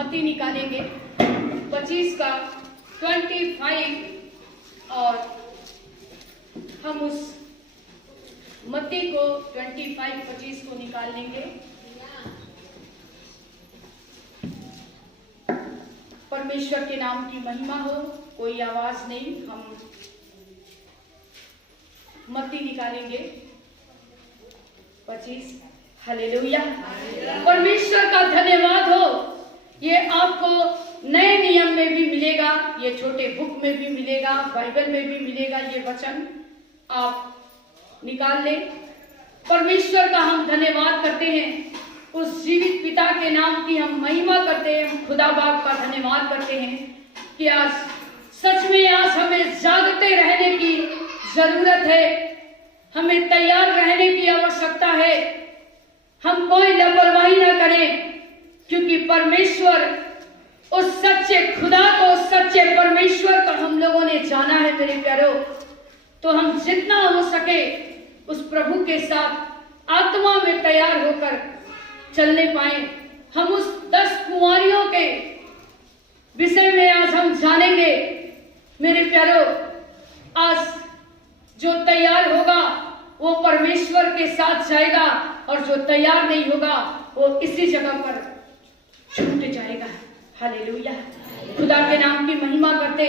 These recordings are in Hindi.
मत्ती निकालेंगे 25 का 25 और हम उस मत्ती को 25 को निकाल लेंगे। परमेश्वर के नाम की महिमा हो। कोई आवाज नहीं, हम मत्ती निकालेंगे 25। हालेलुया। परमेश्वर का धन्यवाद हो। ये आपको नए नियम में भी मिलेगा, ये छोटे बुक में भी मिलेगा, बाइबल में भी मिलेगा। ये वचन आप निकाल लें। परमेश्वर का हम धन्यवाद करते हैं, उस जीवित पिता के नाम की हम महिमा करते हैं, खुदा बाप का धन्यवाद करते हैं कि आज सच में आज हमें जागते रहने की जरूरत है, हमें तैयार रहने की आवश्यकता है। हम कोई लापरवाही न करें, क्योंकि परमेश्वर उस सच्चे खुदा को, सच्चे परमेश्वर को हम लोगों ने जाना है मेरे प्यारो। तो हम जितना हो सके उस प्रभु के साथ आत्मा में तैयार होकर चलने पाए। हम उस 10 कुंवारियों के विषय में आज हम जानेंगे मेरे प्यारो। आज जो तैयार होगा वो परमेश्वर के साथ जाएगा, और जो तैयार नहीं होगा वो इसी जगह पर छूट जाएगा। हालेलुया। खुदा के नाम की महिमा करते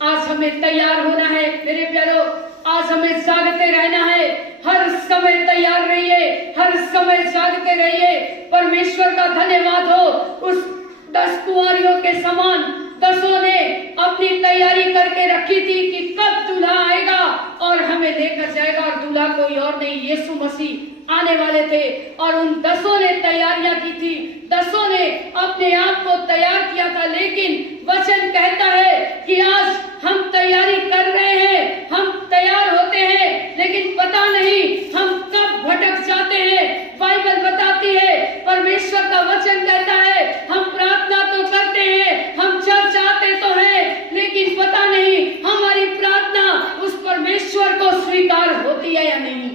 आज हमें तैयार होना है मेरे प्यारो। आज हमें जागते रहना है, हर समय तैयार रहिए, हर समय जागते रहिए। परमेश्वर का धन्यवाद हो। उस 10 कुंवारियों के समान 10 ने अपनी तैयारी करके रखी थी कि कब दूल्हा आएगा और हमें लेकर जाएगा, और दूल्हा कोई और नहीं, यीशु मसीह आने वाले थे। और उन 10 ने तैयारियां की थी, 10 ने अपने आप को तैयार किया था। लेकिन वचन कहता है कि आज हम तैयारी कर रहे हैं, हम तैयार होते हैं, लेकिन पता नहीं हम कब भटक जाते हैं। बाइबल बताती है, परमेश्वर का वचन कहता है, हम प्रार्थना तो करते हैं, हम चर्च आते तो हैं, लेकिन पता नहीं हमारी प्रार्थना उस परमेश्वर को स्वीकार होती है या नहीं।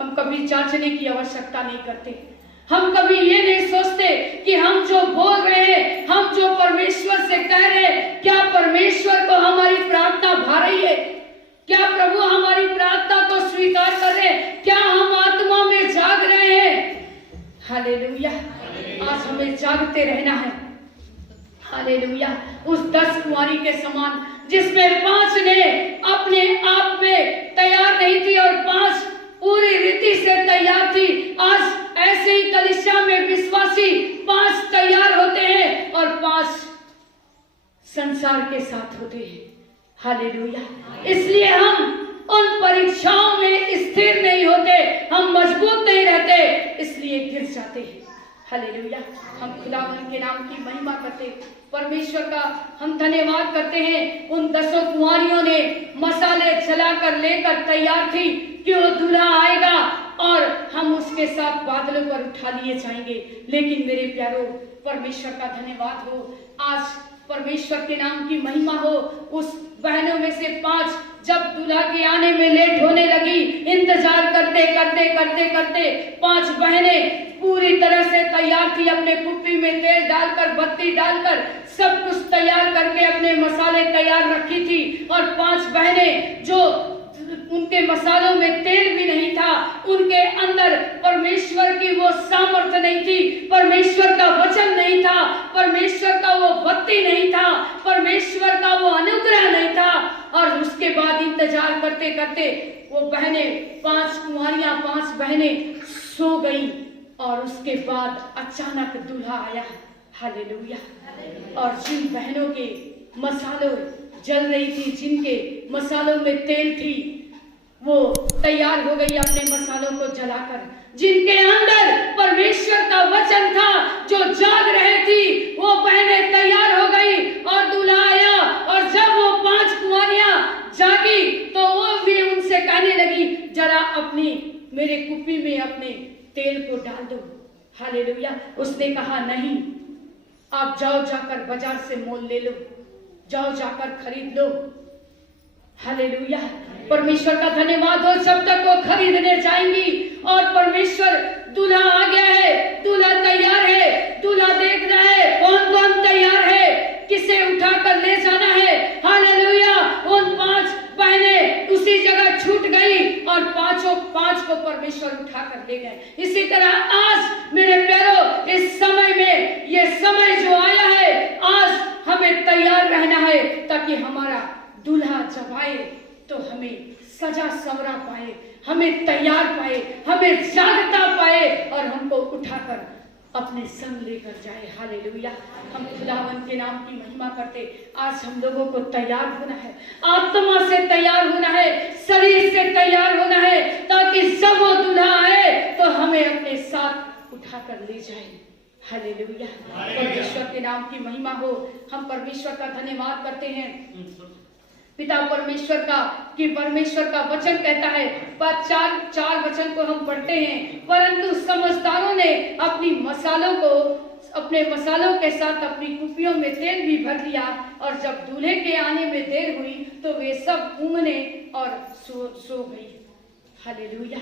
हम कभी जांचने की आवश्यकता नहीं करते। हम कभी ये नहीं सोचते कि हम जो बोल रहे हैं, हम जो परमेश्वर से कह रहे हैं, क्या परमेश्वर को हमारी प्रार्थना भा रही है? क्या प्रभु हमारी प्रार्थना को स्वीकार कर रहे हैं? क्या हम आत्मा में जाग रहे हैं? हालेलुया। आज हमें जागते रहना है। हालेलुया। उस 10 कुंवारी के समान, जिसमें 5 ने अपने आप में तैयार नहीं थी और 5 पूरी रीति से तैयार थी। आज ऐसे ही कलीसिया में विश्वासी 5 तैयार होते हैं और 5 संसार के साथ होते हैं। हालेलुया। इसलिए हम उन परीक्षाओं में स्थिर नहीं होते, हम मजबूत नहीं रहते, इसलिए गिर जाते हैं। हालेलुया। हम खुदावन के नाम की महिमा करते, परमेश्वर का हम धन्यवाद करते हैं। उन 10 कुंवारियों ने मसाले जलाकर लेकर तैयार थी कि वो दूल्हा आएगा और हम उसके साथ बादलों पर उठा लिए जाएंगे। लेकिन मेरे प्यारो, परमेश्वर का धन्यवाद हो। आज परमेश्वर के नाम की महिमा हो। उस बहनों में से 5 जब दूल्हा के आने में लेट होने लगी, इंतजार करते करते करते करते 5 बहनें पूरी तरह से तैयार थी, अपने कुप्पी में तेल डालकर, बत्ती डालकर, सब कुछ तैयार करके अपने मसाले तैयार रखी थी। और 5 बहनें जो उनके मसालों में तेल भी नहीं था, उनके अंदर परमेश्वर की वो सामर्थ्य नहीं थी, परमेश्वर का वचन नहीं था, परमेश्वर का वो बत्ती नहीं था, परमेश्वर का वो अनुग्रह नहीं था। और उसके बाद इंतजार करते करते वो बहनें, 5 कुंवारियां, 5 बहनें सो गई। और उसके बाद अचानक दूल्हा आया। हालेलुया। और जिन बहनों के मसालों जल रही थी, जिनके मसालों में तेल थी, वो तैयार हो गई अपने मसालों को जलाकर। जिनके अंदर परमेश्वर का वचन था, जो जाग रहे थी, वो बहनें तैयार हो गई और दूल्हा आया। और जब वो 5 कुंवारियां जागी तो वो भी उनसे कहने लगी, जरा अपनी मेरे कुप्पी में अपने तेल को डाल दो। हालेलुया। उसने कहा, नहीं, आप जाओ, जाकर बाजार से मोल ले लो, जाओ जाकर खरीद लो। हालेलुया। परमेश्वर का धन्यवाद हो। जब तक वो खरीदने जाएंगी और परमेश्वर, दूल्हा आ गया है, दूल्हा तैयार है, दूल्हा देख रहा है कौन कौन कर ले गए। इसी तरह आज मेरे प्यारों, इस समय में, ये समय जो आया है, आज हमें तैयार रहना है, ताकि हमारा दूल्हा जब आए तो हमें सजा संवरा पाए, हमें तैयार पाए, हमें जागता पाए और हमको उठाकर अपने संग लेकर जाए। हालेलुया। हम खुदावंत के नाम की महिमा करते। आज हम लोगों को तैयार होना है, आत्मा से तैयार होना है, शरीर से तैयार होना है, ताकि जब वो दूल्हा आए तो हमें अपने साथ उठाकर ले जाए। हालेलुया। परमेश्वर के नाम की महिमा हो। हम परमेश्वर का धन्यवाद करते हैं पिता परमेश्वर का, कि परमेश्वर का वचन कहता है, पर चार वचन को हम पढ़ते हैं, परंतु समझदारों ने अपने मसालों के साथ अपनी कुपियों में तेल भी भर लिया, और जब दूल्हे के आने में देर हुई तो वे सब ऊँघने और सो गई। हालेलुया।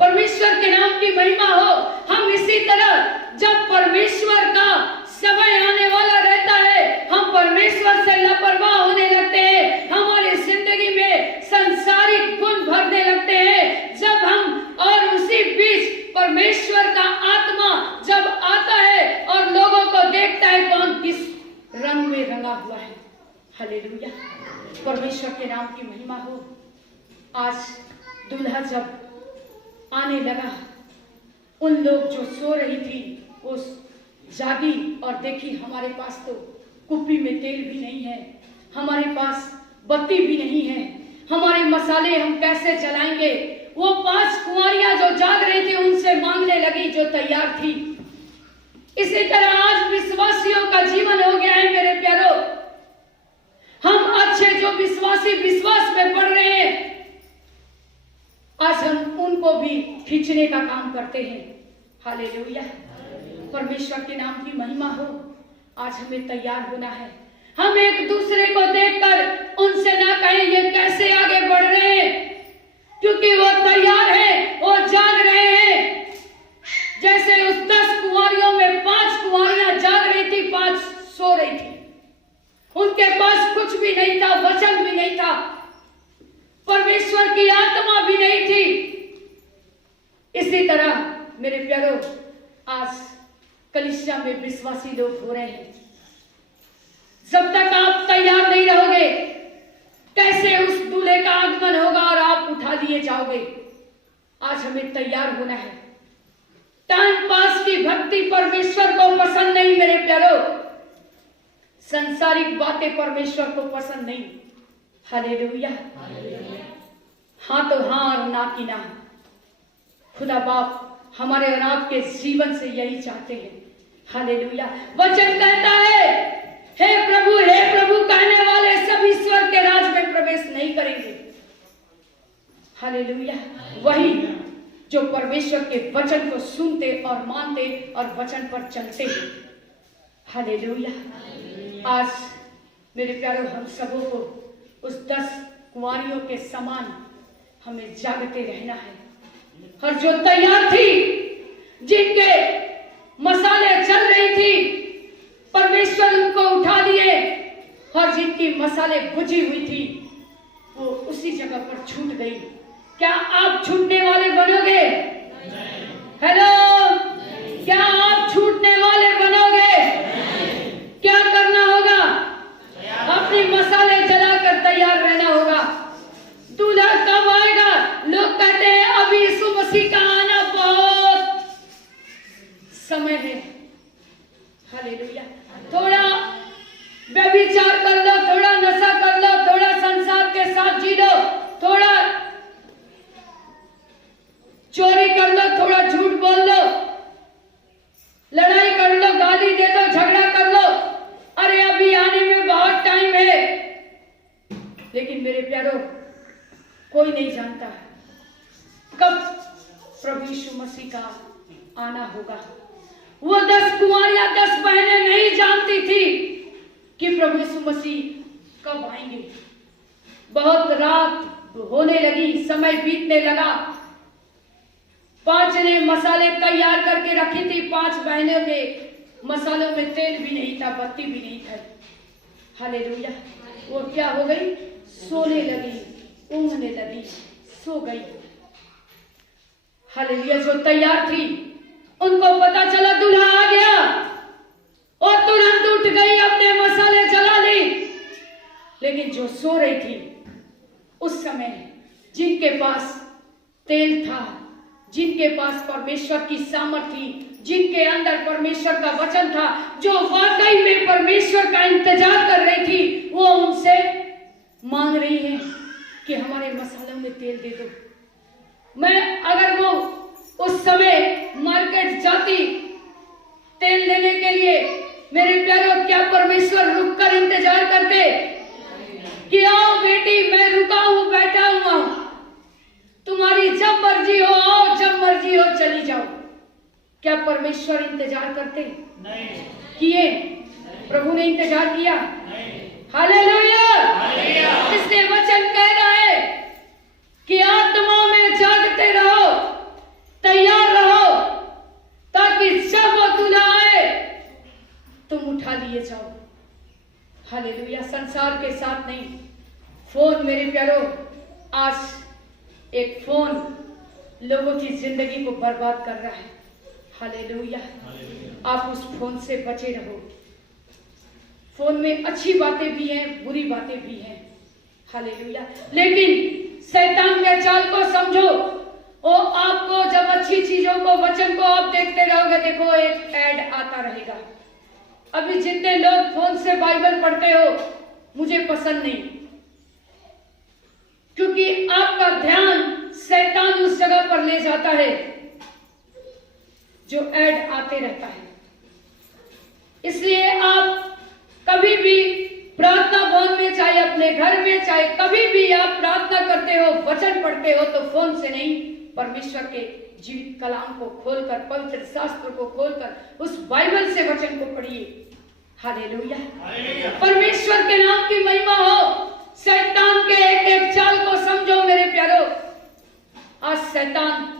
परमेश्वर के नाम की महिमा हो। हम इसी तरह जब परमेश्वर का समय आने वाला रहता है, हम परमेश्वर से लापरवाह होने लगते हैं, हमारी जिंदगी में संसारिक गुण भरने लगते हैं। जब हम और उसी बीच परमेश्वर का आत्मा जब आता है और लोगों को देखता है कौन किस रंग में रंगा हुआ है। हालेलुया। परमेश्वर के नाम की महिमा हो। आज दूल्हा जब आने लगा, उन लोग जो सो रही थी वो जागी और देखी, हमारे पास तो कुप्पी में तेल भी नहीं है, हमारे पास बत्ती भी नहीं है, हमारे मसाले हम कैसे जलाएंगे। वो 5 कुंवारियां जो जाग रही थी उनसे मांगने लगी जो तैयार थी। इसी तरह आज विश्वासियों का जीवन हो गया है मेरे प्यारो। हम अच्छे जो विश्वासी विश्वास में बढ़ रहे हैं, आज हम उनको भी खींचने का काम करते हैं। हालेलुया। परमेश्वर के नाम की महिमा हो। आज हमें तैयार होना है। हम एक दूसरे को देखकर उनसे ना कहें ये कैसे आगे बढ़ रहे हैं, क्योंकि वो तैयार है, वो जाग रहे हैं। जैसे उस 10 कुंवारियों में 5 कुंवारियां जाग रही थी, 5 सो रही थी। उनके पास कुछ भी नहीं था, वचन भी नहीं था, परमेश्वर की आत्मा भी नहीं थी। इसी तरह मेरे प्यारो, आज कलीसिया में विश्वासी लोग हो रहे हैं। जब तक आप तैयार नहीं रहोगे, कैसे उस दूल्हे का आगमन होगा और आप उठा लिए जाओगे। आज हमें तैयार होना है। टाइम पास की भक्ति परमेश्वर को पसंद नहीं मेरे प्यारो, संसारिक बातें परमेश्वर को पसंद नहीं। हालेलुया। हाँ तो हाँ और ना की ना। खुदा बाप हमारे और आपके जीवन से यही चाहते हैं। हालेलुया। वचन कहता है, हे प्रभु कहने वाले सब ईश्वर के राज में प्रवेश नहीं करेंगे। हालेलुया। वही जो परमेश्वर के वचन को सुनते और मानते और वचन पर चलते हैं। हालेलुया। आज मेरे प्यारों, हम सबों को उस 10 कुंवारियों के समान हमें जागते रहना है। और जो तैयार थी, जिनके मसाले चल रही थी, परमेश्वर उनको उठा लिए, और जिनकी मसाले बुझी हुई थी वो उसी जगह पर छूट गई। क्या आप छूटने वाले बनोगे? हेलो, क्या आप छूटने वाले बनोगे? क्या करना होगा? अपनी मसाले जलाकर तैयार रहना होगा। दूल्हा कब आएगा? लोग कहते हैं अभी यीशु मसीह का आना बहुत समय है। हालेलुया। थोड़ा व्यभिचार कर लो, थोड़ा नशा कर लो, थोड़ा संसार के साथ जी लो, थोड़ा चोरी कर लो, थोड़ा झूठ बोल लो, लड़ाई कर लो, गाली दे दो, झगड़ा कर लो। अरे अभी आने में बहुत टाइम है। लेकिन मेरे प्यारों, कोई नहीं जानता कब प्रभु यीशु मसीह का आना होगा। वो 10 कुंवारियां, 10 बहनें नहीं जानती थी कि प्रभु यीशु मसीह कब आएंगे। बहुत रात होने लगी, समय बीतने लगा। 5 ने मसाले तैयार करके रखी थी। 5 बहनों के मसालों में तेल भी नहीं था, बत्ती भी नहीं था। हालेलुया। वो क्या हो गई? सोने लगी, ऊँघने लगी, सो गई। हालेलुया, जो तैयार थी उनको पता चला दूल्हा आ गया और तुरंत उठ गई, अपने मसाले जला ली। लेकिन जो सो रही थी उस समय, जिनके पास तेल था, जिनके पास परमेश्वर की सामर्थ थी, जिनके अंदर परमेश्वर का वचन था, जो वाकई में परमेश्वर का इंतजार कर रही थी, वो उनसे मांग रही है कि हमारे मसालों में तेल दे दो। मैं अगर वो उस समय मार्केट जाती तेल लेने के लिए, मेरे प्यारों, क्या परमेश्वर रुककर इंतजार करते कि आओ बेटी, मैं रुका हूं, बैठा हुआ हूं, तुम्हारी जब मर्जी हो आओ, जब मर्जी हो चली जाओ? क्या परमेश्वर इंतजार करते? नहीं किए। प्रभु ने इंतजार किया। हालेलुया। इसलिए वचन कह रहा है कि आत्मा में जागते रहो, तैयार रहो, ताकि जब वो दूल्हा आए तुम उठा लिए जाओ। हालेलुया। संसार के साथ नहीं। फोन, मेरे प्यारो, आज एक फोन लोगों की जिंदगी को बर्बाद कर रहा है। हालेलुया। आप उस फोन से बचे रहो। फोन में अच्छी बातें भी हैं, बुरी बातें भी हैं। हालेलुया। लेकिन शैतान के चाल को समझो। और आपको जब अच्छी चीजों को, वचन को आप देखते रहोगे, देखो एक ऐड आता रहेगा। अभी जितने लोग फोन से बाइबल पढ़ते हो, मुझे पसंद नहीं, क्योंकि आपका ध्यान शैतान उस जगह पर ले जाता है जो ऐड आते रहता है। इसलिए आप कभी भी प्रार्थना भवन में, चाहे अपने घर में, चाहे कभी भी आप प्रार्थना करते हो, वचन पढ़ते हो, तो फोन से नहीं, परमेश्वर के जीवित कलाम को खोलकर, पवित्र शास्त्र को खोलकर, उस बाइबल से वचन को पढ़िए। हालेलुया। परमेश्वर के नाम की महिमा हो। शैतान के एक एक चाल को समझो मेरे प्यारो। आज शैतान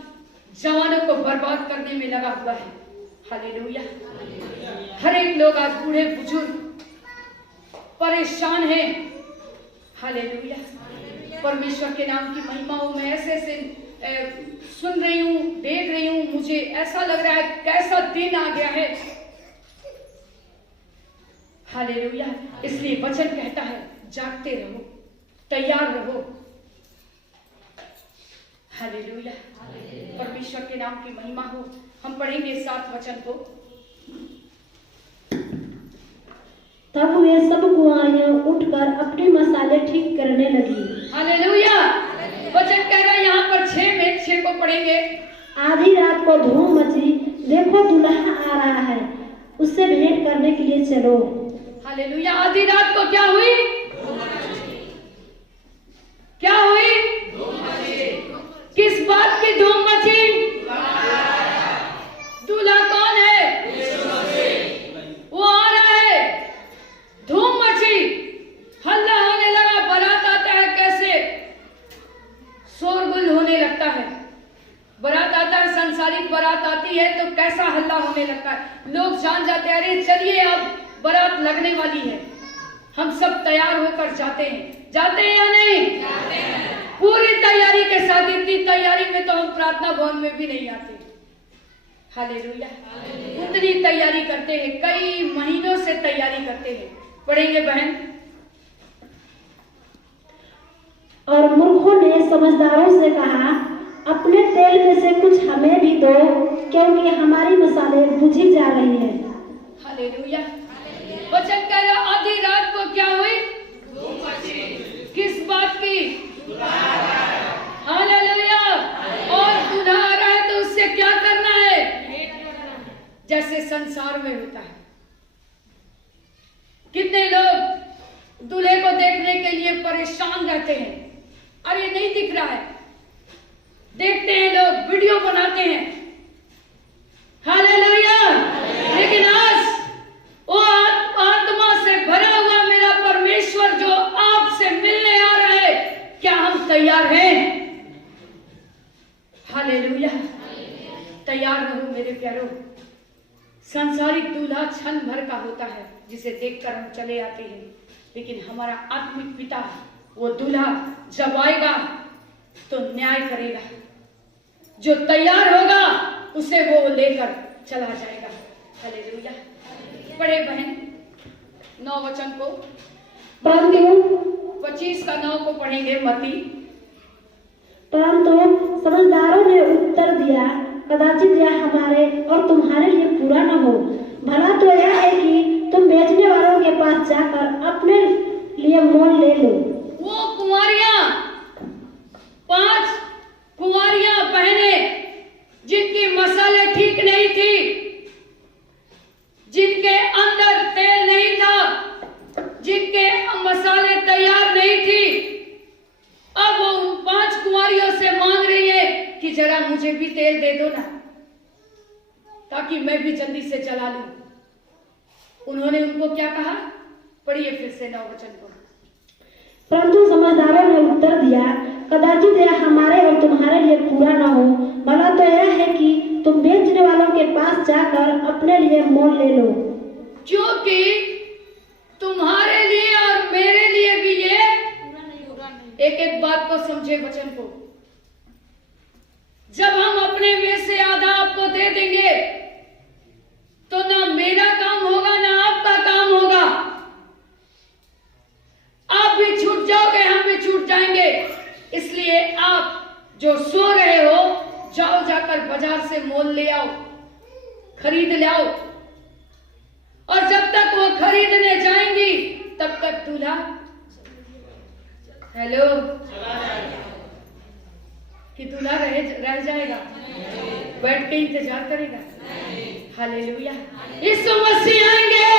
जवानों को बर्बाद करने में लगा हुआ है। हालेलुया। हर एक लोग आज, बूढ़े बुजुर्ग, परेशान हैं। हालेलुया। परमेश्वर के नाम की महिमा हो। मैं ऐसे सुन रही हूँ, देख रही हूँ, मुझे ऐसा लग रहा है कैसा दिन आ गया है। हालेलुया। इसलिए वचन कहता है जागते रहो, तैयार रहो। हालेलुया। परमेश्वर के नाम की महिमा हो। हम पढ़ेंगे 7 वचन को। तब वे सब कुंवारियां उठकर अपने मसाले ठीक करने लगी। हालेलुया। वचन कह रहा है यहाँ पर 6 में 6 को पढ़ेंगे। आधी रात को धूम मची, देखो दूल्हा आ रहा है, उससे भेंट करने के लिए चलो। हालेलुया। आधी रात को क्या हुई? क्या हुई? किस बात की धूम मची? दूल्हा कौन है? वो आ रहा है। धूम मची, हल्ला होने लगा, बारात आता है, कैसे शोरगुल होने लगता है। बारात आता है, संसारिक बारात आती है तो कैसा हल्ला होने लगता है। लोग जान जाते हैं, अरे चलिए अब बारात लगने वाली है। हम सब तैयार होकर जाते हैं। जाते हैं या नहीं? जाते हैं। पूरी तैयारी के साथ। इतनी तैयारी में तो हम प्रार्थना भवन में भी नहीं आते। हालेलुया। उतनी तैयारी करते हैं, कई महीनों से तैयारी करते हैं। पढ़ेंगे बहन। और मूर्खों ने समझदारों से कहा, अपने तेल में से कुछ हमें भी दो, क्योंकि हमारी मसाले बुझी जा रही है। हालेलुया। वचन कह रहा, आधी रात को क्या हुई? किस बात की? हालेलुया। और दूल्हा आ रहा है तो उससे क्या करना है? जैसे संसार में होता है। कितने लोग दूल्हे को देखने के लिए परेशान रहते हैं। अरे नहीं दिख रहा है, देखते हैं लोग, वीडियो बनाते हैं। हालेलुया। लेकिन आज वो आत्मा से भरा हुआ मेरा परमेश्वर जो आपसे मिलने आ रहा है, क्या हम तैयार हैं? हालेलुया। तैयार रहो मेरे प्यारो। सांसारिक दूल्हा क्षण भर का होता है, जिसे देखकर हम चले आते हैं। लेकिन हमारा आत्मिक पिता, वो दूल्हा जब आएगा तो न्याय करेगा। जो तैयार होगा उसे वो लेकर चला जाएगा। हालेलुया। पढ़े बहन 9 वचन को, परंतु 25 का 9 को पढ़ेंगे मती। परंतु समझदारों ने उत्तर दिया, कदाचित यह हमारे और तुम्हारे लिए पूरा न हो। भला तो यह है कि तुम बेचने वालों के पास जाकर अपने लिए मोल ले लो। वो कुंवारियां, 5 कुंवारियां बहनें जिनकी मसाले ठीक नहीं थी, जिनके अंदर तेल नहीं था, जिनके मसाले तैयार नहीं थी, अब वो उन 5 कुंवारियों से मांग रही है कि जरा मुझे भी तेल दे दो ना, ताकि मैं भी जल्दी से जला लूं। उन्होंने उनको क्या कहा? पढ़िए फिर से 9 वचन को। परंतु समझदारों ने उत्तर दिया, कदाचित यह हमारे और तुम्हारे लिए पूरा न हो। भला तो यह है कि तुम बेचने वालों के पास जाकर अपने लिए मोल ले लो। क्योंकि तुम्हारे लिए और मेरे लिए भी ये एक एक बात को समझे वचन को। जब हम अपने में से आधा आपको दे देंगे तो ना मेरा काम होगा ना आपका काम होगा। आप भी छूट जाओगे, हम भी छूट जाएंगे। इसलिए आप जो सो रहे हो, जाओ जाकर बाजार से मोल ले आओ, खरीद ले आओ। और जब तक वो खरीदने जाएंगी तब तक दूल्हा हेलो कि दूल्हा रह जाएगा, बैठ के इंतजार करेगा। हालेलुया। यीशु मसीह आएंगे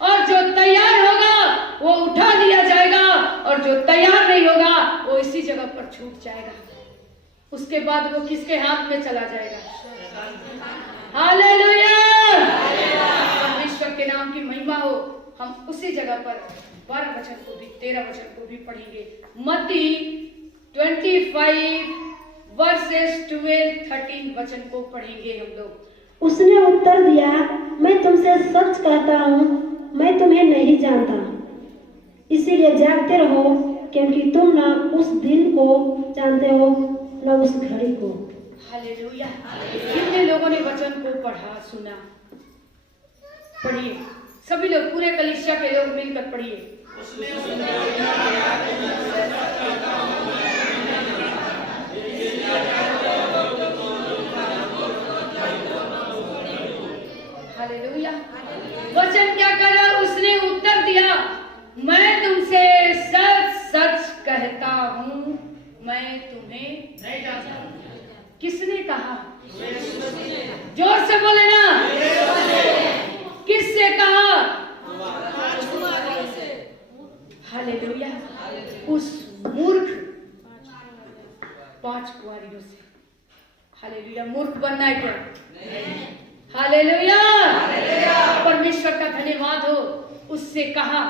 और जो तैयार होगा वो उठा लिया जाएगा, और जो तैयार नहीं होगा वो इसी जगह पर छूट जाएगा। उसके बाद वो किसके हाथ में चला जाएगा? हालेलुया। परमेश्वर के नाम की महिमा हो। हम उसी जगह पर 12 वचन को भी 13 वचन को भी पढ़ेंगे। मत्ती 25 वर्सेस 12-13 वचन को पढ़ेंगे हम लोग। उसने उत्तर दिया, मैं तुमसे सच कहता हूँ, मैं तुम्हें नहीं जानता। इसीलिए जागते रहो, क्योंकि तुम न उस दिन को जानते हो न उस घड़ी को। हालेलुया। कितने लोगों ने वचन को पढ़ा सुना? पढ़िए सभी लोग, पूरे कलीसिया के लोग मिलकर पढ़िए। हालेलुया। वचन क्या करा? उसने उत्तर दिया, मैं तुमसे सच सच कहता हूँ, मैं तुम्हें नहीं जानता। किसने कहा? जोर से बोले ना। किससे कहा? हालेलुया। उस मूर्ख 5 कुंवारियों से। हालेलुया। मूर्ख बनना है क्या? हालेलुया। परमेश्वर का धन्यवाद हो। उससे कहा,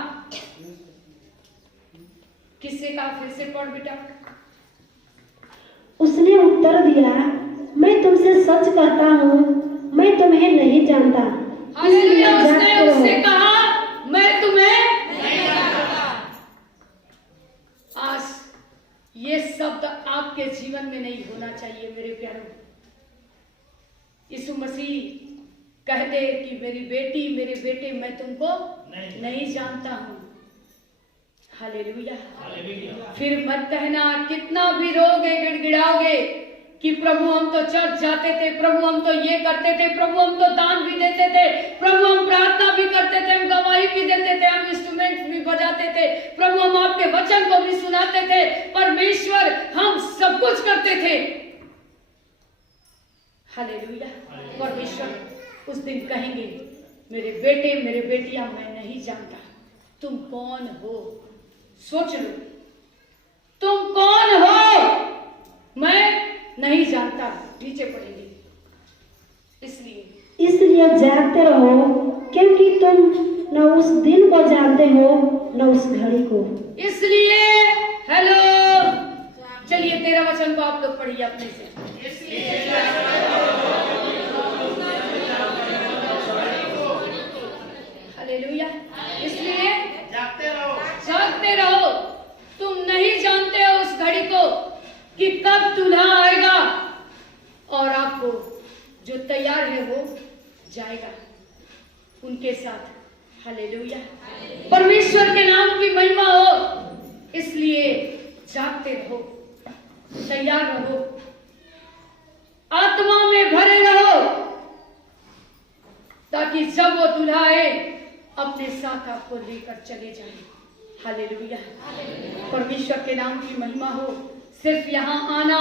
किससे कहा? फिर से पढ़ बेटा। उसने उत्तर दिया, मैं तुमसे सच कहता हूँ, मैं तुम्हें नहीं जानता। हालेलुया। उसने कहा, मैं तुम्हें नहीं जानता। आज ये शब्द आपके जीवन में नहीं होना चाहिए मेरे प्यारों। यीशु मसीह कह दे कि मेरी बेटी मेरे बेटे, मैं तुमको नहीं जानता हूँ। हालेलुया। फिर मत कहना, कितना भी रोगे गिड़गिड़ाओगे कि प्रभु हम तो चर्च जाते थे, प्रभु हम तो ये करते थे, प्रभु हम तो दान भी देते थे, प्रभु हम प्रार्थना भी करते थे, हम गवाही भी देते थे, हम इंस्ट्रूमेंट भी बजाते थे, प्रभु हम आपके वचन को भी सुनाते थे, परमेश्वर हम सब कुछ करते थे। हालेलुया। परमेश्वर उस दिन कहेंगे, मेरे बेटे मेरे बेटियां, मैं नहीं जानता तुम कौन हो। सोच लो, तुम कौन हो? मैं नहीं जानता। नीचे पढ़ेंगे। इसलिए जागते रहो, क्योंकि तुम न उस दिन को जानते हो न उस घड़ी को। इसलिए हेलो, चलिए 13 वचन को आप लोग पढ़िए अपने से। हालेलुया। इसलिए जागते रहो, तुम नहीं जानते हो उस घड़ी को कि कब दूल्हा आएगा, और आपको जो तैयार है वो जाएगा उनके साथ। हालेलुया। परमेश्वर के नाम की महिमा हो, इसलिए जागते रहो, तैयार रहो, आत्मा में भरे रहो, ताकि जब वो दूल्हा आए अपने साथ आपको लेकर चले जाए। हालेलुया। परमेश्वर के नाम की महिमा हो। सिर्फ यहाँ आना,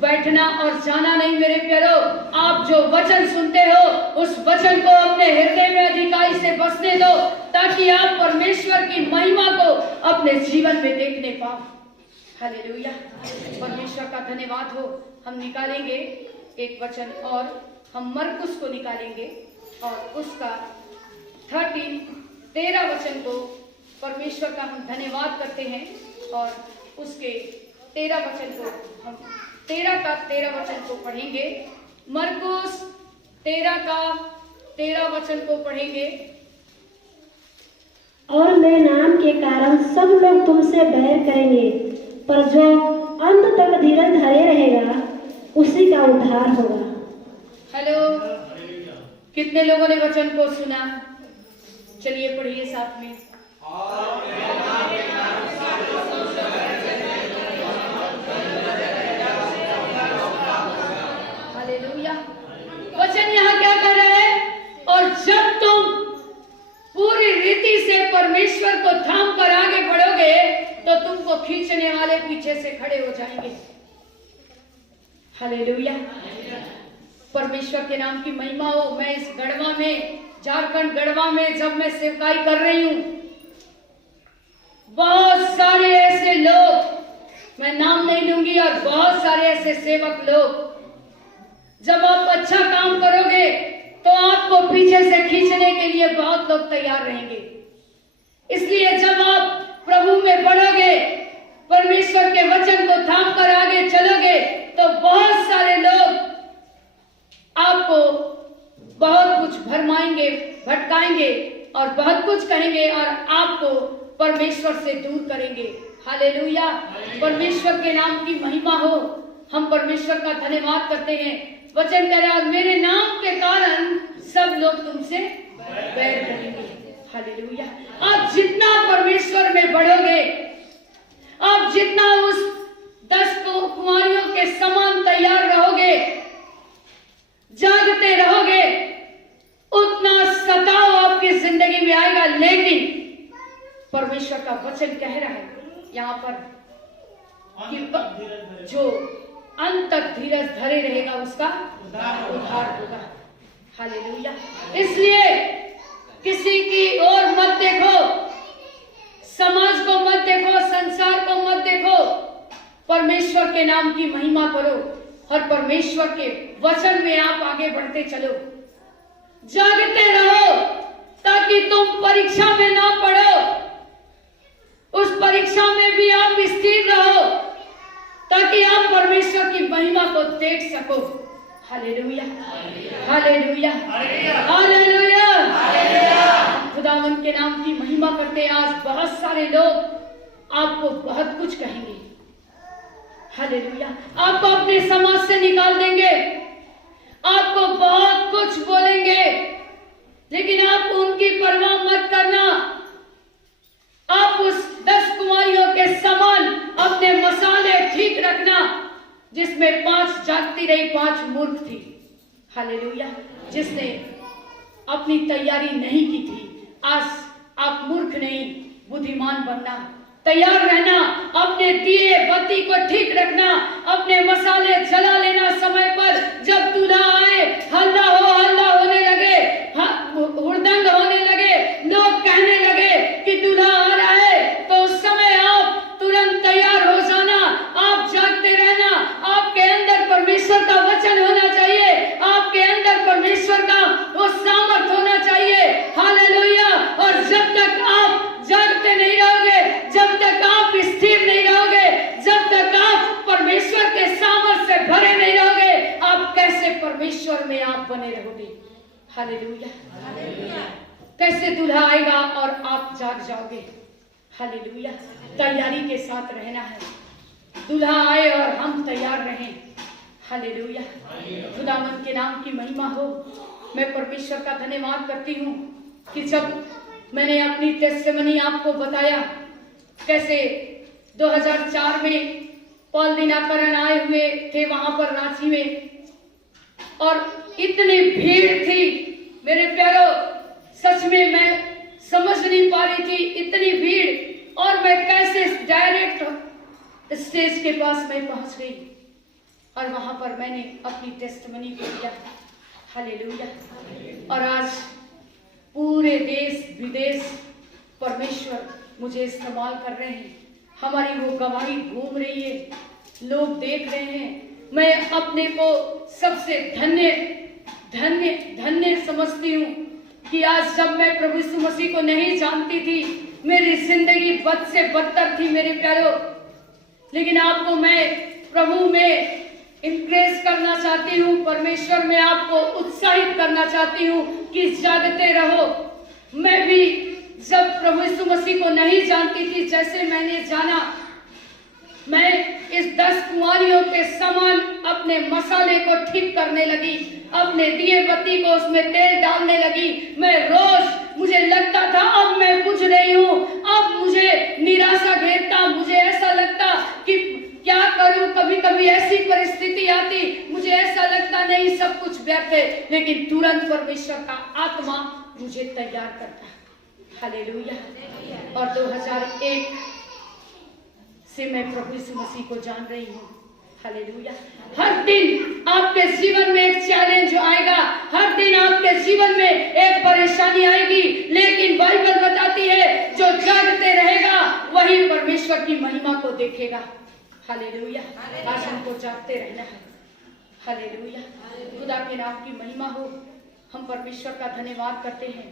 बैठना और जाना नहीं मेरे प्यारो, आप जो वचन सुनते हो उस वचन को अपने हृदय में अधिकाई से बसने दो, ताकि आप परमेश्वर की महिमा को अपने जीवन में देखने पाओ। हालेलुया। परमेश्वर का धन्यवाद हो। हम निकालेंगे एक वचन और हम मरकुस को निकालेंगे और उसका 13 वचन को परमेश्वर का हम धन्यवाद करते हैं और उसके 13 वचन को हम 13 वचन को पढ़ेंगे। मरकुस 13 वचन को पढ़ेंगे। और मेरे नाम के कारण सब लोग तुमसे बैर करेंगे, पर जो अंत तक धीरज धरे रहेगा उसी का उद्धार होगा। हेलो, कितने लोगों ने वचन को सुना? चलिए पढ़िए साथ में। हालेलुया। वचन यहाँ क्या कर रहा है? और जब तुम पूरी रीति से परमेश्वर को थाम कर आगे बढ़ोगे तो तुमको खींचने वाले पीछे से खड़े हो जाएंगे। हालेलुया। परमेश्वर के नाम की महिमा हो। मैं इस गढ़वा में, झारखंड गढ़वा में जब मैं सेवकाई कर रही हूं, बहुत सारे ऐसे लोग, मैं नाम नहीं लूंगी, और बहुत सारे ऐसे सेवक लोग, जब आप अच्छा काम करोगे तो आपको पीछे से खींचने के लिए बहुत लोग तैयार रहेंगे। इसलिए जब आप प्रभु में बढ़ोगे, परमेश्वर के वचन को थाम कर आगे चलोगे, तो बहुत सारे लोग आपको बहुत कुछ भरमाएंगे, भटकाएंगे और बहुत कुछ कहेंगे और आपको परमेश्वर से दूर करेंगे। हालेलुया। परमेश्वर के नाम की महिमा हो। हम परमेश्वर का धन्यवाद करते हैं। वचन कह रहा है, मेरे नाम के कारण सब लोग तुमसे बैर करेंगे। हालेलुया। आप जितना परमेश्वर में बढ़ोगे, आप जितना उस 10 कुमारियों के समान तैयार रहोगे, जागते रहोगे, उतना सताव आपकी जिंदगी में आएगा। लेकिन परमेश्वर का वचन कह रहा है यहाँ पर कि जो अंत तक धीरज धरे रहेगा उसका उद्धार होगा। हालेलुया। इसलिए किसी की ओर मत देखो, समाज को मत देखो, संसार को मत देखो, परमेश्वर के नाम की महिमा करो और परमेश्वर के वचन में आप आगे बढ़ते चलो। जागते रहो ताकि तुम परीक्षा में ना पड़ो, उस परीक्षा में भी आप स्थिर रहो ताकि आप परमेश्वर की महिमा को देख सको। हालेलुया। हालेलुया। हालेलुया। खुदावंत के नाम की महिमा करते हैं। आज बहुत सारे लोग आपको बहुत कुछ कहेंगे। हालेलुया। आपको अपने समाज से निकाल देंगे, आपको बहुत कुछ बोलेंगे, लेकिन आप उनकी परवाह मत करना। आप उस 10 कुमारियों के समान अपने मसाले ठीक रखना, जिसमें 5 जागती रही, 5 मूर्ख थी। हालेलुया। जिसने अपनी तैयारी नहीं की थी। आज आप मूर्ख नहीं, बुद्धिमान बनना, तैयार रहना, अपने दिए बत्ती को ठीक रखना, अपने मसाले जला लेना समय पर। जब दूल्हा आए, हल्ला होने लगे, हुड़दंग होने लगे, लोग कहने लगे कि दूल्हा आ रहा है, तो उस समय आप तुरंत तैयार हो जाना, आप जागते रहना। आपके अंदर परमेश्वर का वचन होना चाहिए, आपके अंदर परमेश्वर का वो सामर्थ होना चाहिए। हालेलुया। और जब तक आप जागते नहीं रहोगे, जब तक आप स्थिर नहीं रहोगे, जब तक आप परमेश्वर के सामर्थ से भरे नहीं रहोगे, आप कैसे परमेश्वर में आप बने रहोगे। हालेलुया। कैसे दूल्हा आएगा और आप जाग जाओगे। हालेलुया। तैयारी के साथ रहना है। दूल्हा आए और हम तैयार रहें। हालेलुया, खुदावंद के नाम की महिमा हो। मैं परमेश्वर का धन्यवाद करती हूँ कि जब मैंने अपनी टेस्टिमनी आपको बताया कैसे 2004 में पॉल दिनाकरण आए हुए थे वहां पर रांची में, और इतनी भीड़ थी मेरे प्यारो, सच में मैं समझ नहीं पा रही थी, इतनी भीड़, और मैं कैसे डायरेक्ट स्टेज के पास मैं पहुंच गई और वहां पर मैंने अपनी टेस्टिमनी को दिया। हालेलुया। और आज पूरे देश विदेश परमेश्वर मुझे इस्तेमाल कर रहे हैं, हमारी वो गवाही घूम रही है, लोग देख रहे हैं। मैं अपने को सबसे धन्य धन्य धन्य समझती हूँ कि आज जब मैं प्रभु यीशु मसीह को नहीं जानती थी, मेरी जिंदगी बद से बदतर थी मेरे प्यारो, लेकिन आपको मैं प्रभु में इंप्रेस करना चाहती हूँ, परमेश्वर में आपको उत्साहित करना चाहती हूँ कि जागते रहो। मैं भी जब प्रभु यीशु मसीह को नहीं जानती थी, जैसे मैंने जाना, मैं इस 10 कुंवारियों के समान अपने मसाले को ठीक करने लगी, अपने दिए बत्ती को उसमें तेल डालने लगी। मैं रोज, मुझे लगता था अब मैं बुझ रही हूँ, अब मुझे निराशा घेरता, मुझे ऐसा लगता कि क्या करूं। कभी कभी ऐसी परिस्थिति आती, मुझे ऐसा लगता नहीं सब कुछ व्यर्थ है, लेकिन तुरंत परमेश्वर का आत्मा मुझे तैयार करता। हालेलुया। और 2001 से मैं प्रभु यीशु मसीह को जान रही हूँ। हालेलुया। हर दिन आपके जीवन में एक चैलेंज आएगा, हर दिन आपके जीवन में एक परेशानी आएगी, लेकिन बाइबल बताती है जो जागते रहेगा वही परमेश्वर की महिमा को देखेगा। हालेलुया। आज हमको जागते रहना है। हालेलुया। खुदा के नाम की महिमा हो। हम परमेश्वर का धन्यवाद करते हैं,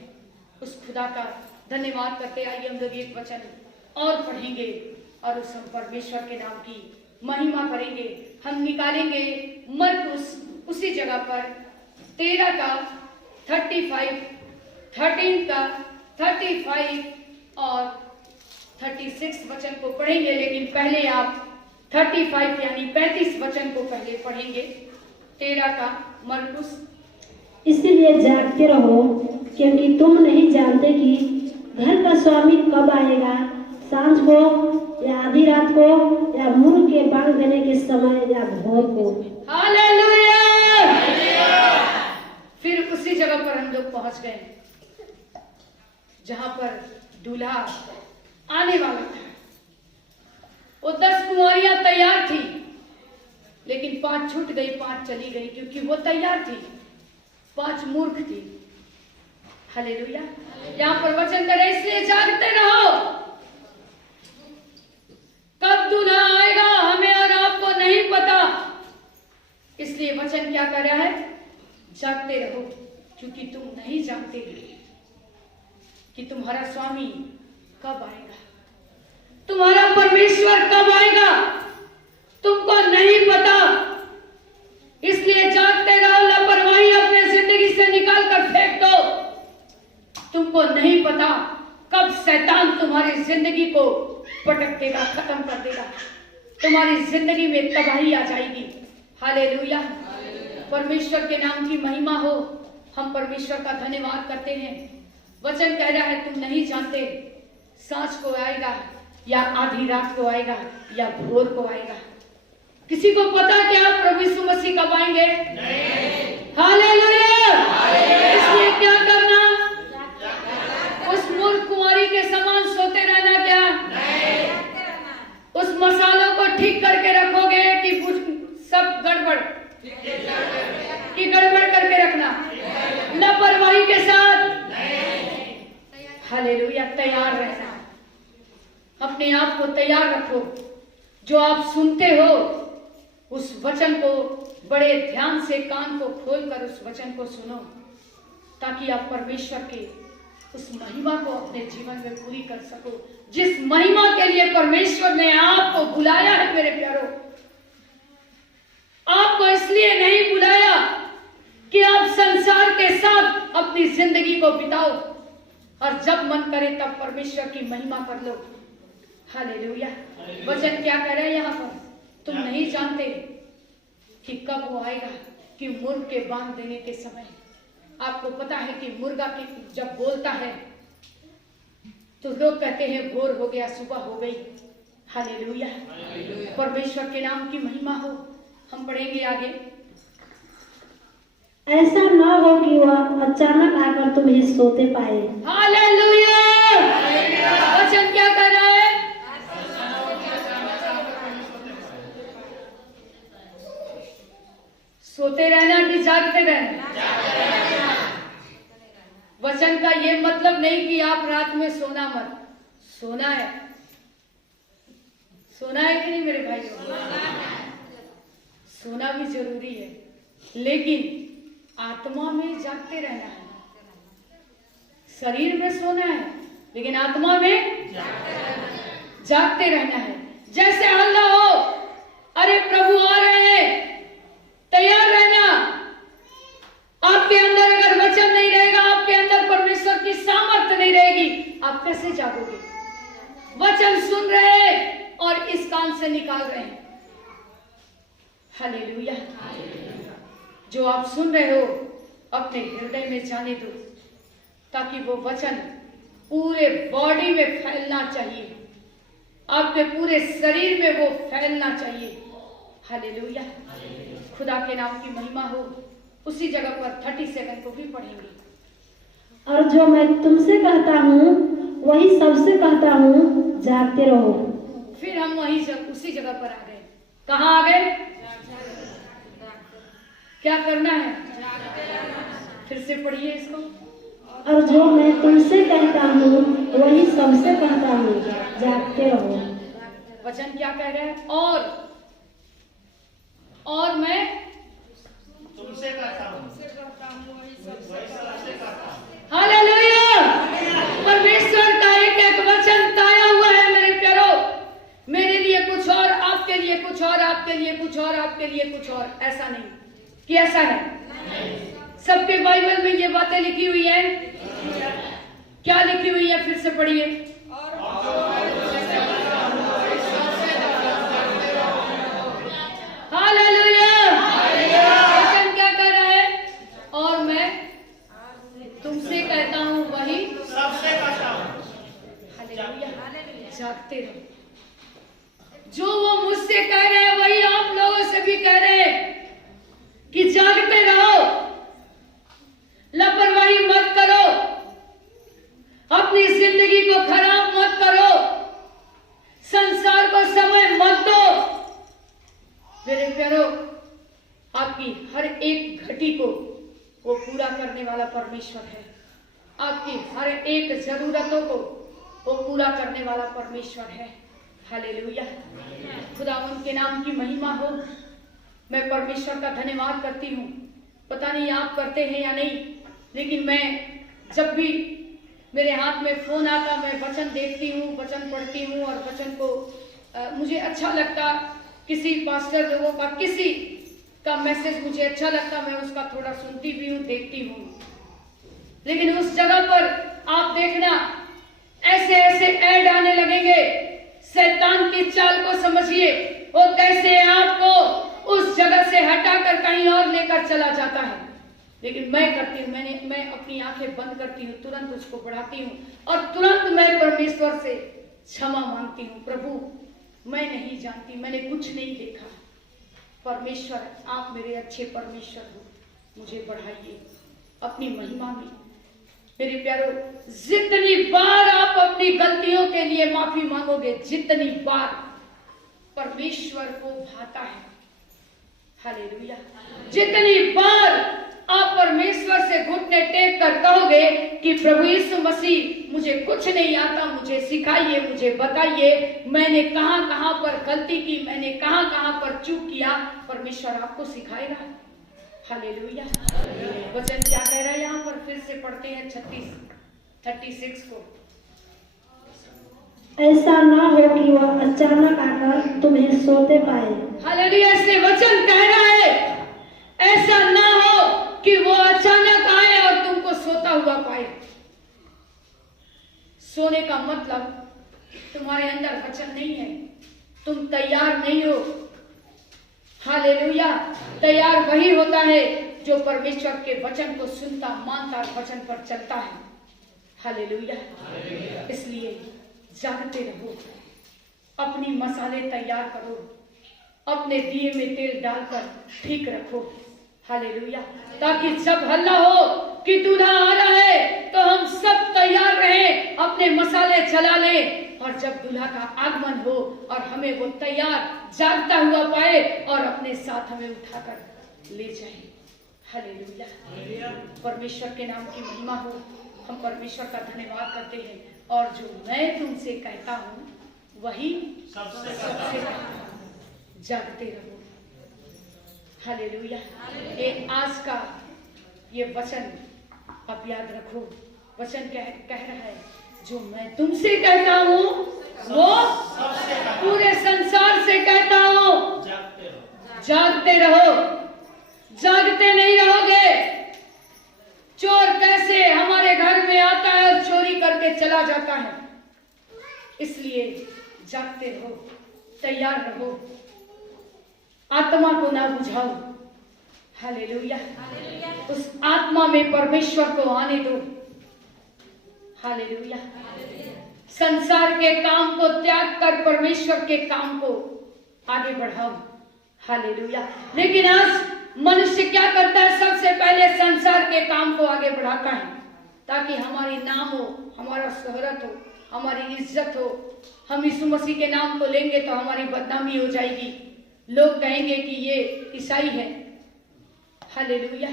उस खुदा का धन्यवाद करते। आइए हम लोग एक वचन और पढ़ेंगे और उस हम परमेश्वर के नाम की महिमा करेंगे। हम निकालेंगे मरकुस उसी जगह पर 13 का 35, 13 का 35 और 36 वचन को पढ़ेंगे, लेकिन पहले आप 35 यानी 35 वचन को पहले पढ़ेंगे। 13 का मरकुस। इसीलिए जागते रहो, क्योंकि तुम नहीं जानते कि घर का स्वामी कब आएगा, सांझ को या आधी रात को या मुंह के बांध देने के समय या भोर को। हालेलुया। फिर उसी जगह पर हम लोग पहुंच गए जहां पर दूल्हा आने वाला था। वो 10 कुंवारियां तैयार थी, लेकिन 5 छूट गई, 5 चली गई, क्योंकि वो तैयार थी, 5 मूर्ख थी। हालेलुया। यहाँ पर वचन करे, इसलिए जागते रहो, कब दूल्हा आएगा हमें और आपको नहीं पता। इसलिए वचन क्या कर रहा है? जागते रहो, क्योंकि तुम नहीं जानते कि तुम्हारा स्वामी कब आएगा, तुम्हारा परमेश्वर कब आएगा, तुमको नहीं पता। इसलिए जागते रहो, लापरवाही अपने जिंदगी से निकाल कर फेंक दो। तुमको नहीं पता कब शैतान तुम्हारी जिंदगी को पटक देगा, खत्म कर देगा, तुम्हारी जिंदगी में तबाही आ जाएगी। हालेलुया। परमेश्वर के नाम की महिमा हो। हम परमेश्वर का धन्यवाद करते हैं। वचन कह रहा है तुम नहीं जानते सांझ को आएगा या आधी रात को आएगा या भोर को आएगा। किसी को पता क्या प्रभु यीशु मसीह कब आएंगे? हालेलुया। इसलिए क्या करना? उस मूर्ख कुंवारी के समान सोते रहना क्या? उस मसालों को ठीक करके रखोगे कि सब गड़बड़ कि गड़बड़ करके रखना लापरवाही के साथ? हालेलुया। तैयार रहना, अपने आप को तैयार रखो। जो आप सुनते हो उस वचन को बड़े ध्यान से, कान को खोलकर उस वचन को सुनो, ताकि आप परमेश्वर के उस महिमा को अपने जीवन में पूरी कर सको, जिस महिमा के लिए परमेश्वर ने आपको बुलाया है। मेरे प्यारो, आपको इसलिए नहीं बुलाया कि आप संसार के साथ अपनी जिंदगी को बिताओ और जब मन करे तब परमेश्वर की महिमा कर लो। हालेलुया। वचन क्या कह रहे हैं यहाँ पर? तुम नहीं जानते कि कब वो आएगा कि मुर्ग के बांध देने के समय। आपको पता है कि मुर्गा की जब बोलता है तो लोग कहते हैं भोर हो गया, सुबह हो गई। हालेलुया, परमेश्वर के नाम की महिमा हो। हम पढ़ेंगे आगे। ऐसा न हो कि वह अचानक आकर तुम्हें सोते पाए। हालेलुया, वचन क्या कर रहा है? सोते रहना कि जागते रहना? वचन का ये मतलब नहीं कि आप रात में सोना मत। सोना है, सोना है कि नहीं मेरे भाइयों? सोना भी जरूरी है, लेकिन आत्मा में जागते रहना है। शरीर में सोना है लेकिन आत्मा में जागते रहना है। जैसे हल्ला हो, अरे प्रभु आ रहे हैं, तैयार रहना। आपके अंदर अगर वचन नहीं रहेगा, आपके अंदर परमेश्वर की सामर्थ्य नहीं रहेगी, आप कैसे जागोगे? वचन सुन रहे हैं और इस कान से निकाल रहे हैं। हालेलुया। जो आप सुन रहे हो अपने हृदय में जाने दो, ताकि वो वचन पूरे बॉडी में फैलना चाहिए, आपके पूरे शरीर में वो फैलना चाहिए। हालेलुया, खुदा के नाम की महिमा हो। उसी जगह पर 37 को भी पढ़ेंगे। और जो मैं तुमसे कहता हूँ वही सबसे कहता हूँ, जागते रहो। फिर हम वहीं से उसी जगह पर आ गए। कहाँ आ गए? क्या करना है? फिर से पढ़िए इसको। और जो मैं तुमसे कहता हूँ वही सबसे कहता हूँ, जागते रहो। वचन क्या कह रहा है? और मैं तुमसे कहता हूँ। हालेलुया, परमेश्वर का एक एक वचन ताया हुआ है मेरे प्यारो। मेरे लिए कुछ और, आपके लिए कुछ और, आपके लिए कुछ और, आपके लिए कुछ और। ऐसा नहीं कि ऐसा है। सबके बाइबल में ये बातें लिखी हुई है। क्या लिखी हुई है? फिर से पढ़िए। हालेलुया, वचन क्या कर रहा है? और मैं तुमसे कहता हूँ वही सबसे कहता हूँ। हालेलुया, जागते रहो। जो वो मुझसे कह रहे हैं वही आप लोगों से भी कह रहे हैं कि जागते रहो, लापरवाही मत करो, अपनी जिंदगी को खराब मत करो, संसार को समय मत दो। मेरे प्यारो, आपकी हर एक घटी को वो पूरा करने वाला परमेश्वर है। आपकी हर एक जरूरतों को वो पूरा करने वाला परमेश्वर है। हालेलुया, खुदा उनके नाम की महिमा हो। मैं परमेश्वर का धन्यवाद करती हूँ। पता नहीं आप करते हैं या नहीं, लेकिन मैं जब भी मेरे हाथ में फोन आता, मैं वचन देखती हूँ, वचन पढ़ती हूँ और वचन को मुझे अच्छा लगता। किसी पास्टर लोगों का, किसी का मैसेज मुझे अच्छा लगता, मैं उसका थोड़ा सुनती भी हूँ, देखती हूँ। लेकिन उस जगह पर आप देखना, ऐसे ऐसे ऐड आने लगेंगे। शैतान की चाल को समझिए, वो कैसे आपको उस जगह से हटाकर कहीं और लेकर चला जाता है। लेकिन मैं करती हूँ, मैं अपनी आंखें बंद करती हूँ, तुरंत उसको बढ़ाती हूँ और तुरंत मैं परमेश्वर से क्षमा मांगती हूँ। प्रभु, मैं नहीं जानती, मैंने कुछ नहीं देखा। परमेश्वर, आप मेरे अच्छे परमेश्वर हो, मुझे बढ़ाइए अपनी महिमा में। मेरे प्यारो, जितनी बार आप अपनी गलतियों के लिए माफी मांगोगे, जितनी बार परमेश्वर को भाता है। हालेलुया, जितनी बार आप परमेश्वर से घुटने टेक कर कहोगे कि प्रभु यीशु मसीह, मुझे कुछ नहीं आता, मुझे सिखाइए, मुझे बताइए, मैंने कहां कहां पर गलती की, मैंने कहां कहां पर चूक किया, परमेश्वर आपको सिखाएगा। हालेलुया, वचन क्या कह रहा है यहाँ पर? फिर से पढ़ते हैं 36 को। ऐसा ना हो कि वह अचानक आकर तुम्हें सोते पाए। हालेलुया, इसलिए वचन कह रहा है, ऐसा ना हो कि वो अचानक आए और तुमको सोता हुआ पाए। सोने का मतलब तुम्हारे अंदर वचन नहीं है, तुम तैयार नहीं हो। हालेलुया। तैयार वही होता है जो परमेश्वर के वचन को सुनता, मानता और वचन पर चलता है। हालेलुया। इसलिए जागते रहो, अपनी मसाले तैयार करो, अपने दिए में तेल डालकर ठीक रखो। हालेलुया। ताकि जब हल्ला हो कि दूल्हा आ रहा है तो हम सब तैयार रहें, अपने मसाले चला लें, और जब दूल्हा का आगमन हो और हमें वो तैयार जागता हुआ पाए और अपने साथ हमें उठाकर ले जाए। हालेलुया। परमेश्वर के नाम की महिमा हो। हम परमेश्वर का धन्यवाद करते हैं, और जो मैं तुमसे कहता हूँ वही सबसे कहता हूं। जागते रहो। हालेलुया। ये आज का ये वचन आप याद रखो। वचन कह रहा है जो मैं तुमसे कहता हूँ वो पूरे संसार से कहता हूँ। जागते रहो। जागते नहीं रहोगे, चोर कैसे हमारे घर में आता है और चोरी करके चला जाता है। इसलिए जागते रहो, तैयार रहो, आत्मा को ना बुझाओ। हालेलुया। उस आत्मा में परमेश्वर को आने दो। हालेलुया। संसार के काम को त्याग कर परमेश्वर के काम को आगे बढ़ाओ। हालेलुया। लेकिन आज मनुष्य क्या करता है? सबसे पहले संसार के काम को आगे बढ़ाता है ताकि हमारी नाम हो, हमारा शोहरत हो, हमारी इज्जत हो। हम यीशु मसीह के नाम को लेंगे तो हमारी बदनामी हो जाएगी, लोग कहेंगे कि ये ईसाई है। हालेलुया।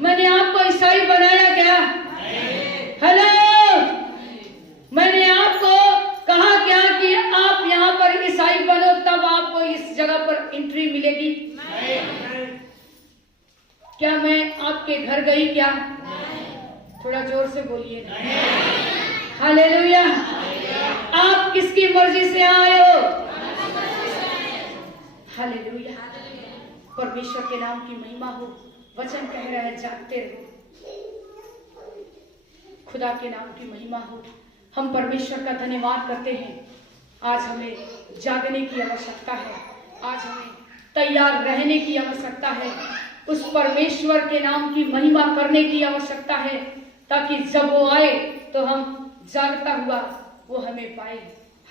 मैंने आपको ईसाई बनाया क्या? हेलो, मैंने आपको कहा क्या कि आप यहाँ पर ईसाई बनो तब आपको इस जगह पर एंट्री मिलेगी? क्या मैं आपके घर गई क्या? थोड़ा जोर से बोलिए। हालेलुया। आप किसकी मर्जी से आए हो? हालेलुया। परमेश्वर के नाम की महिमा हो। वचन कह रहा है जागते रहो। खुदा के नाम की महिमा हो। हम परमेश्वर का धन्यवाद करते हैं। आज हमें जागने की आवश्यकता है, आज हमें तैयार रहने की आवश्यकता है, उस परमेश्वर के नाम की महिमा करने की आवश्यकता है, ताकि जब वो आए तो हम जागता हुआ वो हमें पाए।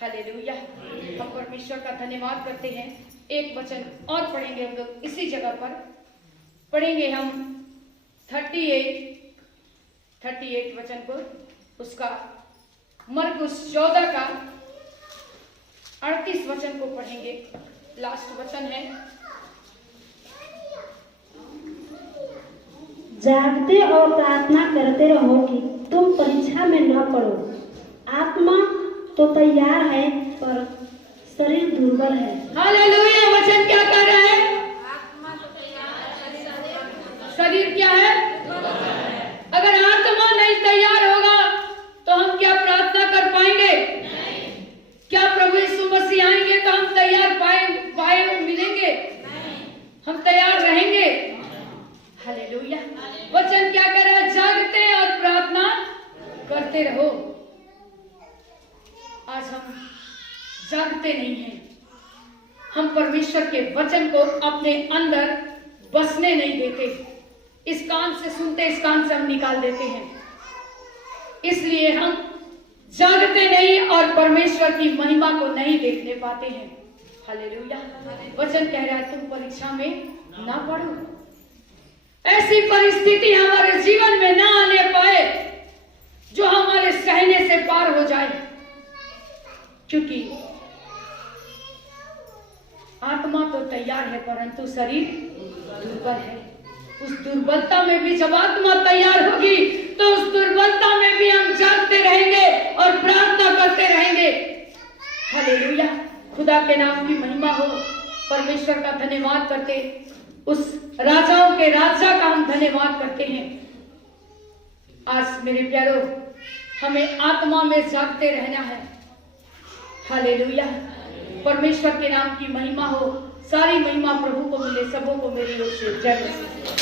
हालेलुया। हम परमेश्वर का धन्यवाद करते हैं। एक वचन और पढ़ेंगे हम लोग इसी जगह पर। पढ़ेंगे हम 38 वचन को, उसका मरकुस 14 का 38 वचन को पढ़ेंगे। लास्ट वचन है। जागते और प्रार्थना करते रहो कि तुम परीक्षा में न पड़ो। आत्मा तो तैयार है पर शरीर दुर्बल है। हालेलुया। वचन क्या कह रहा है? शरीर क्या है? अगर आत्मा नहीं तैयार होगा तो हम क्या प्रार्थना कर पाएंगे? क्या प्रभु यीशु मसीह आएंगे तो हम तैयार पाए मिलेंगे? हम तैयार रहेंगे? हालेलुया। वचन क्या कह रहा है? जागते और प्रार्थना करते रहो। आज हम जागते नहीं हैं। हम परमेश्वर के वचन को अपने अंदर बसने नहीं देते। इस कान से सुनते, इस कान से हम निकाल देते हैं। इसलिए हम जागते नहीं और परमेश्वर की महिमा को नहीं देखने पाते हैं। हालेलुया। वचन कह रहा है तुम परीक्षा में ना पड़ो। ऐसी परिस्थिति हमारे जीवन में ना आने पाए जो हमारे सहने से पार हो जाए, क्योंकि आत्मा तो तैयार है परंतु शरीर दुर्बल है। उस दुर्बलता में भी जब आत्मा तैयार होगी तो उस दुर्बलता में भी हम जागते रहेंगे और प्रार्थना करते रहेंगे। हालेलुया। खुदा के नाम की महिमा हो। परमेश्वर का धन्यवाद करते, उस राजाओं के राजा का हम धन्यवाद करते हैं। आज मेरे प्यारों, हमें आत्मा में जागते रहना है। हालेलुया। परमेश्वर के नाम की महिमा हो। सारी महिमा प्रभु को मिले। सबों को मेरी ओर से जय मसीह।